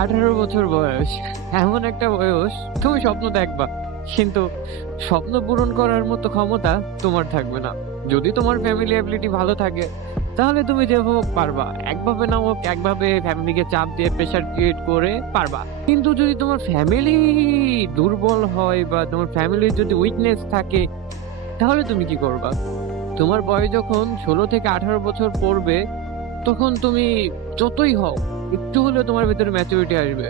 18 বছর বয়স এমন একটা বয়স, তুমি স্বপ্ন দেখবা, কিন্তু স্বপ্ন পূরণ করার মতো ক্ষমতা তোমার থাকবে না। যদি তোমার ফ্যামিলি অ্যাবিলিটি ভালো থাকে, তাহলে তুমি যেভাবে হোক পারবা, একভাবে না হোক একভাবে ফ্যামিলিকে চাপ দিয়ে প্রেশার ক্রিয়েট করে পারবা। কিন্তু যদি তোমার ফ্যামিলি দুর্বল হয় বা তোমার ফ্যামিলির যদি উইকনেস থাকে, তাহলে তুমি কি করবা? তোমার বয়স যখন 16 থেকে 18 বছর পড়বে, তখন তুমি যতই হও, একটু হলেও তোমার ভিতরে ম্যাচুরিটি আসবে।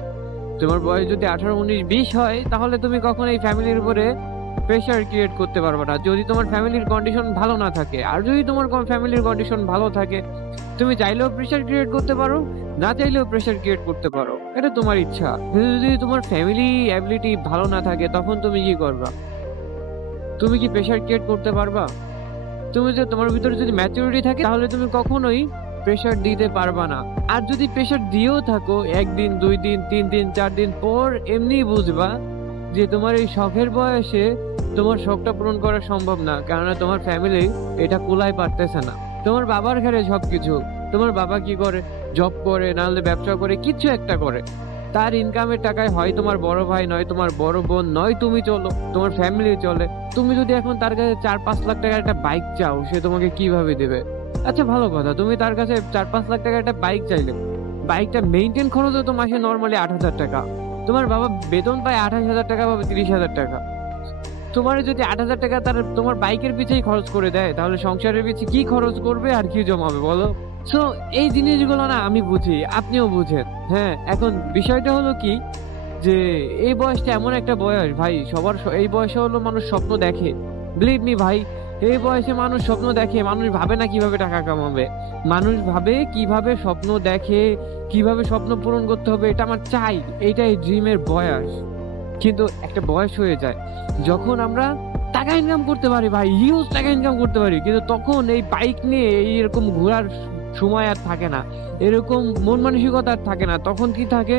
তোমার বয়স যদি 18, 19, 20 হয়, তাহলে তুমি কখনো এই ফ্যামিলির উপরে প্রেশার ক্রিয়েট করতে পারবে না, যদি তোমার ফ্যামিলির কন্ডিশন ভালো না থাকে। আর যদি তোমার ফ্যামিলির কন্ডিশন ভালো থাকে, তুমি চাইলেও প্রেশার ক্রিয়েট করতে পারো, না চাইলেও প্রেশার ক্রিয়েট করতে পারো, এটা তোমার ইচ্ছা। কিন্তু যদি তোমার ফ্যামিলি অ্যাবিলিটি ভালো না থাকে, তখন তুমি কি করবা? তুমি কি প্রেশার ক্রিয়েট করতে পারবা? তুমি যে তোমার ভিতরে যদি ম্যাচুরিটি থাকে, তাহলে তুমি কখনোই প্রেশার দিতে পারবা না। আর যদি প্রেশার দিয়েও থাকো, 1 দিন 2 দিন 3 দিন 4 দিন পর এমনি বুঝবা যে তোমার এই শখের বয়সে তোমার শখটা পূরণ করা সম্ভব না, কেননা তোমার ফ্যামিলি এটা কুলায় পারতেছে না। তোমার বাবার ঘরে সবকিছু, তোমার বাবা কি করে? জব করে, নাহলে ব্যবসা করে, কিছু একটা করে। তার ইনকামের টাকায় হয় তোমার বড় ভাই, নয় তোমার বড় বোন, নয় তুমি চলো, তোমার ফ্যামিলি চলে। তুমি যদি এখন তার কাছে 4-5 লাখ টাকার একটা বাইক চাও, সে তোমাকে কিভাবে দেবে? আচ্ছা ভালো কথা, তুমি তার কাছে 4-5 লাখ টাকার একটা বাইক চাইলে, বাইকটা মেইনটেইন খরচ তো মাসে নর্মালি 8,000 টাকা। তোমার বাবা বেতন পায় 28,000 টাকা বা 30,000 টাকা। তোমার যদি 8,000 টাকা তোমার বাইকের পিছেই খরচ করে দেয়, তাহলে সংসারের পিছে কি খরচ করবে আর কি জমাবে বলো? সো এই জিনিসগুলো না আমি বুঝি, আপনিও বুঝেন। হ্যাঁ, এখন বিষয়টা হলো কি, যে এই বয়সটা এমন একটা বয়স ভাই, সবার এই বয়সে হলো মানুষ স্বপ্ন দেখে। বিলিভ মি ভাই, এই বয়সে মানুষ স্বপ্ন দেখে। মানুষ ভাবে না কিভাবে টাকা কামাবে, মানুষ ভাবে কিভাবে স্বপ্ন দেখে, কিভাবে স্বপ্ন পূরণ করতে হবে। এটা আমার চাই, এইটাই ড্রিমের বয়স। কিন্তু একটা বয়স হয়ে যায় যখন আমরা টাকা ইনকাম করতে পারি ভাই, হিউজ টাকা ইনকাম করতে পারি, কিন্তু তখন এই বাইক নিয়ে এইরকম ঘোরার সময় আর থাকে না, এরকম মন মানসিকতা আর থাকে না। তখন কি থাকে?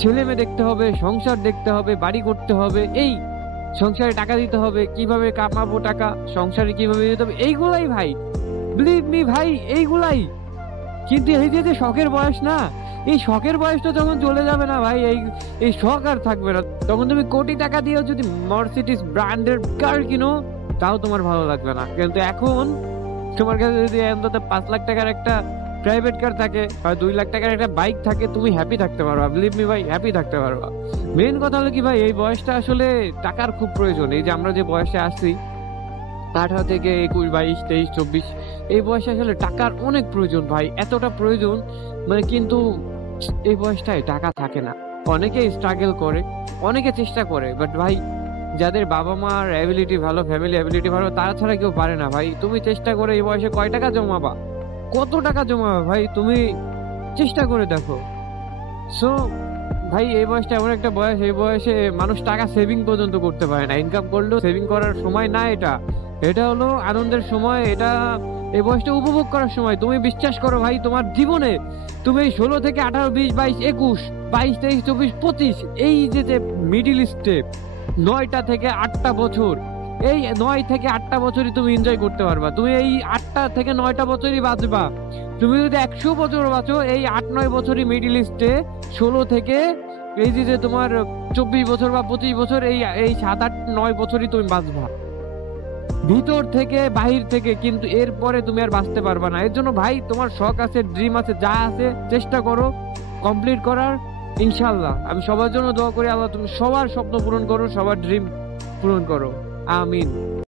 ছেলে মেয়ে দেখতে হবে, সংসার দেখতে হবে, বাড়ি করতে হবে, এই সংসারে টাকা দিতে হবে, কিভাবে কামাবো টাকা, সংসারে কিভাবে দিতে হবে, এইগুলাই ভাই। বিলিভ মি ভাই, এইগুলাই। কিন্তু এই যে যে শখের বয়স না, এই শখের বয়সটা যখন চলে যাবে না ভাই, এই এই শখ আর থাকবে না। তখন তুমি কোটি টাকা দিয়েও যদি মার্সিডিজ ব্র্যান্ডের কার কিনো, তাও তোমার ভালো লাগবে না। কিন্তু এখন তোমার কাছে যদি অন্তত 5 লাখ টাকার একটা প্রাইভেট কার থাকে বা 2 লাখ টাকার একটা বাইক থাকে, তুমি হ্যাপি থাকতে পারবা। বিলিভ মি ভাই, হ্যাপি থাকতে পারবা। মেন কথা হলো কি ভাই, এই বয়সটা আসলে টাকার খুব প্রয়োজন। এই যে আমরা যে বয়সে আসছি, 18 থেকে 21, 22, 23, 24, এই বয়সে আসলে টাকার অনেক প্রয়োজন ভাই, এতটা প্রয়োজন মানে। কিন্তু এই বয়সটায় টাকা থাকে না। অনেকে স্ট্রাগল করে, অনেকে চেষ্টা করে, বাট ভাই যাদের বাবা মার অ্যাবিলিটি ভালো, ফ্যামিলি অ্যাবিলিটি ভালো, তারা ছাড়া কেউ পারে না ভাই। তুমি চেষ্টা করে এই বয়সে কয় টাকা জমাবা, কত টাকা জমাবা ভাই, তুমি চেষ্টা করে দেখো। সো ভাই, এই বয়সটা এমন একটা বয়স, এই বয়সে মানুষ টাকা সেভিং পর্যন্ত করতে পারে না। ইনকাম করলেও সেভিং করার সময় না এটা। এটা হলো আনন্দের সময়, এটা এই বয়সটা উপভোগ করার সময়। তুমি বিশ্বাস করো ভাই, তোমার জীবনে তুমি এই 16 থেকে 18, 20, 21, 22, 23, 24, 25, এই যে যে মিডিল স্টেপ, 9টা থেকে 8টা বছর, এই 9 থেকে 8টা বছরই তুমি এনজয় করতে পারবা। তুমি এই 8টা থেকে 9টা বছরই বাঁচবা। তুমি যদি 100 বছর বাঁচো, এই 8-9 বছরই মিডিল ইস্টে, 16 থেকে এই যে যে তোমার 24 বছর বা 25 বছর, এই এই 7-8-9 বছরই তুমি বাঁচবা, ভিতর থেকে বাহির থেকে। কিন্তু এরপরে তুমি আর বাঁচতে পারবা না। এর জন্য ভাই, তোমার শখ আছে, ড্রিম আছে, যা আছে চেষ্টা করো কমপ্লিট করার। ইনশাল্লাহ আমি সবার জন্য দোয়া করি, আল্লাহ তুমি সবার স্বপ্ন পূরণ করো, সবার ড্রিম পূরণ করো। আমিন।